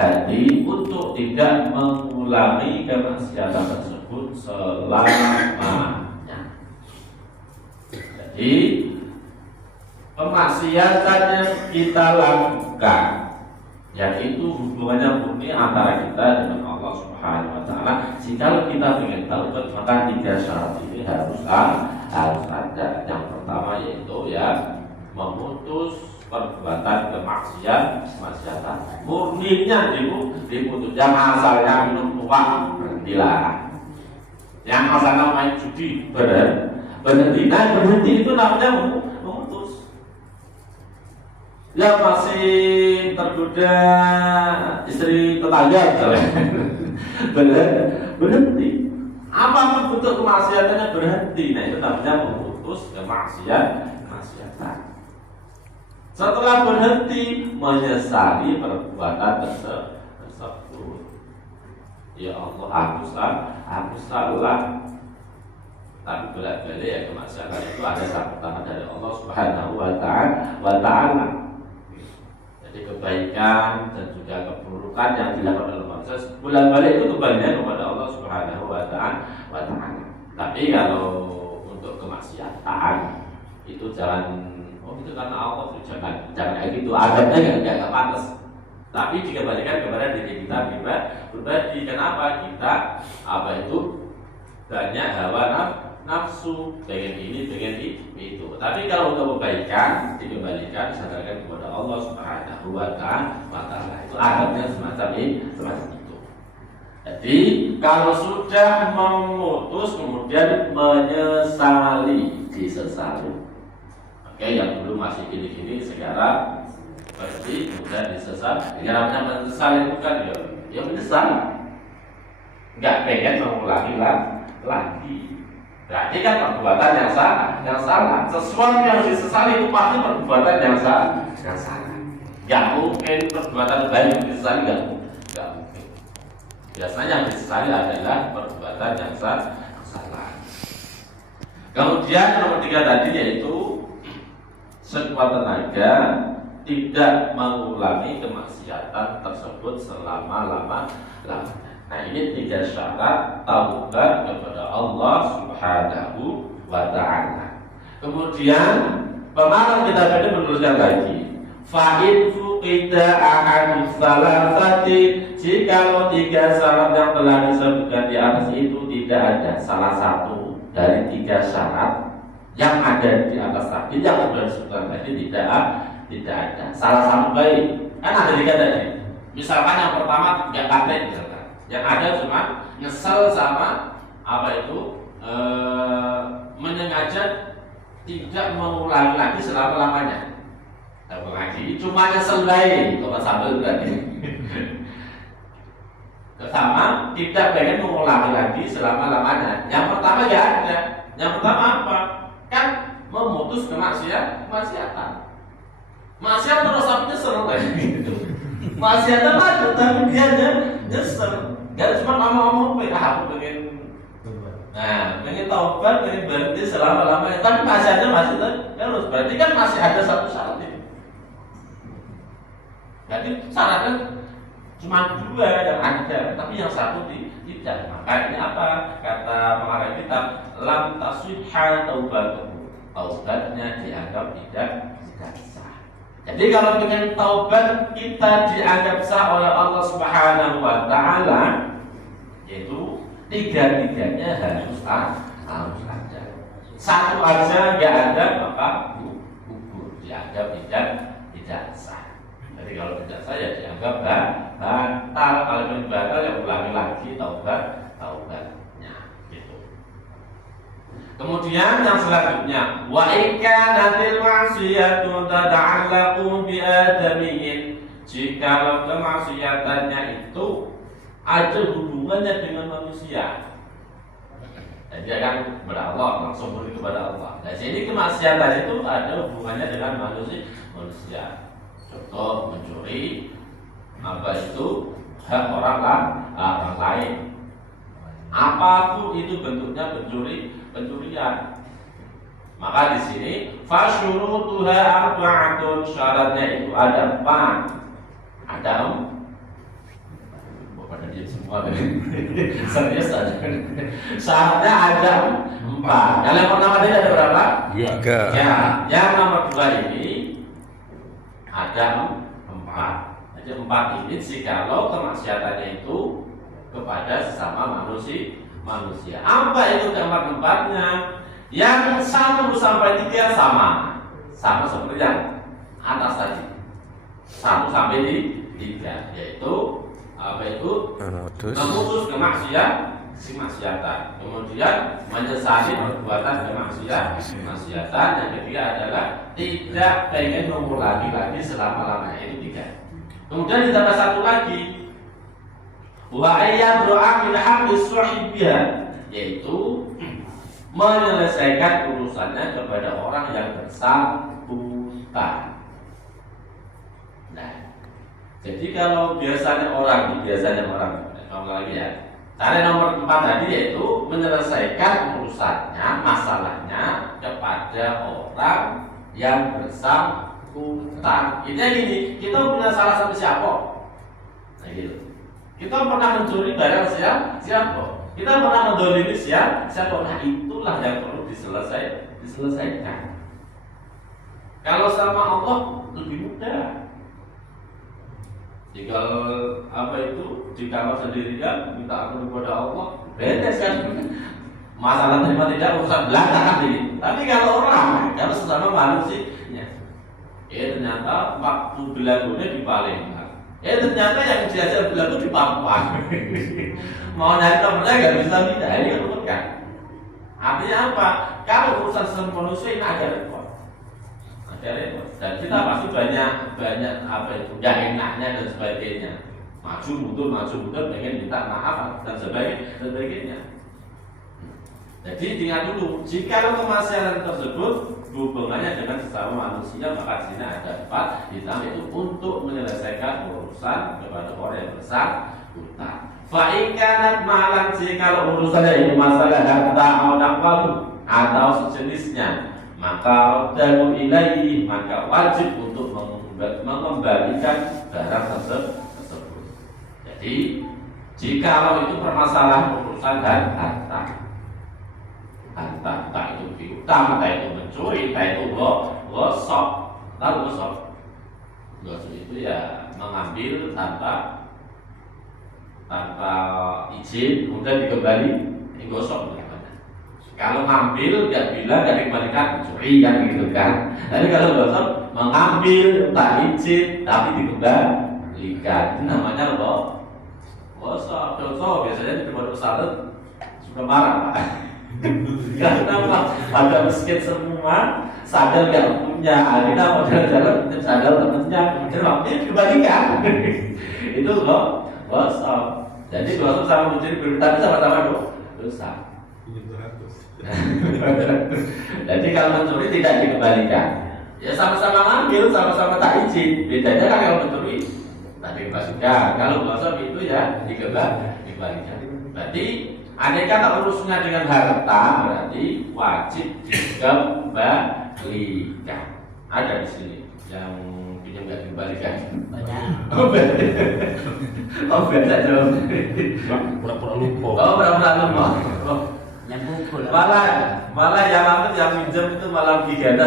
hati untuk tidak mengulangi kemaksiatan tersebut selamanya. Jadi kemaksiatan yang kita lakukan, yaitu hubungannya murni antara kita dengan Allah Subhanahu wa taala. Jika kita ingin taubat, maka 3 syarat ini harus ada. Yang pertama yaitu memutus perbuatan kemaksiatan murninya diputus. Yang asalnya minum uang berhentilah. Yang asalnya main judi berhenti. Nah, berhenti itu namanya memutus. Yang masih tergoda istri tetangga misalnya berhenti. Apapun bentuk kemaksiatannya berhenti. Nah, itu namanya memutus kemaksiatan. Setelah berhenti, menyesali perbuatan tersebut. Ya Allah, aku salah. Tapi bolak-balik ya kemaksiatan itu ada campur dari Allah Subhanahu wa taala. Jadi kebaikan dan juga keburukan yang dilakukan oleh manusia bolak-balik itu kembalinya kepada Allah Subhanahu wa taala. Tapi kalau untuk kemaksiatan itu jangan itu karena Allah, jangan kayak gitu. Adabnya enggak pantas. Tapi dikembalikan kepada diri kita pribadi. Kenapa kita banyak hawa nafsu, pengen ini, pengen itu. Tapi kalau untuk kebaikan dikembalikan disadarkan kepada Allah Subhanahu wa taala. Itu adabnya semacam itu. Jadi kalau sudah memutus kemudian menyesali, disesali. Oke, yang dulu masih gini-gini sekarang berarti mudah disesal. Yang namanya menyesal itu kan ya menyesal, nggak pengen mengulangi lagi. Berarti kan perbuatan yang salah. Sesuatu yang disesali itu pasti perbuatan yang salah. Nggak mungkin perbuatan baik yang disesali, nggak mungkin. Biasanya yang disesali adalah perbuatan yang salah. Kemudian nomor 3 tadi yaitu sekuat tenaga tidak mengulangi kemaksiatan tersebut selama-lamanya. Nah, ini 3 syarat taubat kepada Allah Subhanahu wa taala. Kemudian pengarang kitab ini menuliskan lagi, fa'in fuqida ahadus salasati, jikalau 3 syarat yang telah disebutkan di atas itu tidak ada salah satu dari 3 syarat yang ada di atas tadi, yang sudah disebutkan tadi tidak ada. Salah satu baik. Kan ada 3 tadi. Misalkan yang pertama tidak paten, misalkan. Yang ada cuma nyesel sama menyengaja tidak mengulangi lagi selama-lamanya. Mengaji cuma nyesel baik, kalau sambil berarti. Sama tidak pengen mengulangi lagi selama-lamanya. Yang pertama ya ada. Yang pertama apa? Kan memutus kemaksiatan. Maksiat terus tapi nyesel kayak gitu. Maksiatnya ada tapi dia nyesel. Gak cuma ngomong-ngomong, aku pengen taubat, pengen berhenti selama-lamanya. Tapi maksiatnya masih terus. Berarti kan masih ada satu syarat ini. Jadi syaratnya cuma 2 yang ada, tapi yang satu tidak. Maka ini apa? Kata pengarang kitab, lam tasihha taubatuhu. Taubatnya dianggap tidak sah. Jadi kalau dengan taubat kita dianggap sah oleh Allah Subhanahu wa taala, yaitu 3-tiganya harus ada. Satu aja nggak ada maka gugur, dianggap tidak sah. Jadi kalau tidak sah ya dianggap batal. Kalau batal ya ulangi lagi taubatnya gitu. Kemudian yang selanjutnya, wa ikanatil ma'siyatu tada'allaqu bi adamiyyin. Jika kemaksiatannya itu ada hubungannya dengan manusia. Jadi dia kan kepada Allah, langsung beri kepada Allah. Nah, jadi kemaksiatan itu ada hubungannya dengan manusia. Contoh mencuri, itu hak orang lain. Apapun itu bentuknya pencurian. Maka di sini fasyurutuha arba'atun, syaratnya itu ada 4. semua serius aja. Syaratnya ada 4. Yang pertama tadi ada berapa? 3. Ya, yang nomor 2 ini ada 4. Jadi 4 ini jikalau kemaksiatannya itu kepada sesama manusia. Apa itu keempat-empatnya? Yang 1 sampai 3 sama seperti yang atas tadi. 1 sampai 3 yaitu apa itu? Memutus kemaksiatan. Kemudian menyesali perbuatan kemaksiatan. Yang ketiga adalah tidak pengen mengulangi lagi selama-lamanya. Itu 3. Kemudian ditambah 1 lagi. Wa ayyadru'a min haqqis sahibiyah, yaitu menyelesaikan urusannya kepada orang yang bersangkutan. Nah, jadi kalau biasanya orang, lagi ya. Cara nomor 4 tadi yaitu menyelesaikan urusannya, masalahnya kepada orang yang bersangkutan. Intinya gini, kita punya salah sama siapa? Nah gitu. Kita pernah mencuri barang siapa? Kita pernah mendolimi siapa? Nah itulah yang perlu diselesaikan. Kalau sama Allah lebih mudah. Jika di kamar sendirian minta ampun kepada Allah, beres kan? Masalah terima tidak urusan belakangan ini. Tapi kalau kalau sesama manusia, ternyata waktu belagunya di Palembang. Ternyata yang diajar belagu di Papua. Mau nyari temennya nggak bisa pindah, ini kan? Artinya apa? Kalau urusan sesama manusia ini agak repot. Dan kita pasti banyak nggak enaknya dan sebagainya. Maju mundur, pengen minta maaf dan sebagainya. Jadi ingat dulu, jika kemaksiatan tersebut hubungannya dengan sesama manusia, maka di sini ada 4 ditambah itu untuk menyelesaikan urusan kepada orang yang bersangkutan. Fa'inkanat malan, jika urusannya ini masalah harta atau sejenisnya, maka dalu ilaihi, maka wajib untuk mengembalikan barang tersebut. Jadi jika itu permasalahan urusan harta, entah itu piutang, entah itu mencuri, entah itu gosok. Lalu gosok itu ya mengambil tanpa izin, kemudian dikembali gosok. Kalau ngambil nggak bilang nggak dikembalikan, mencuri kan gitu kan. Tapi kalau gosok mengambil tak izin tapi dikembalikan, itu namanya gosok. Biasanya di tempat pesantren sudah marah Pak. Karena pada miskin semua, sadar nggak punya, kita mau jalan-jalan sadar temennya, waktunya dikembalikan. Itu gosok. Jadi gosok sama mencuri berbeda, sama-sama dosa. Jadi kalau mencuri tidak dikembalikan, ya sama-sama ngambil, sama-sama tak izin. Bedanya kan kalau mencuri tak dikembalikan, kalau gosok itu ya dikembalikan. Berarti andai kata urusannya dengan harta, berarti wajib dikembalikan. Ada di sini yang pinjam nggak dikembalikan. Banyak. Beda dong. Pura-pura lupa. Pura-pura lupa. Yang pukul. Malah yang pinjam itu malah gigana.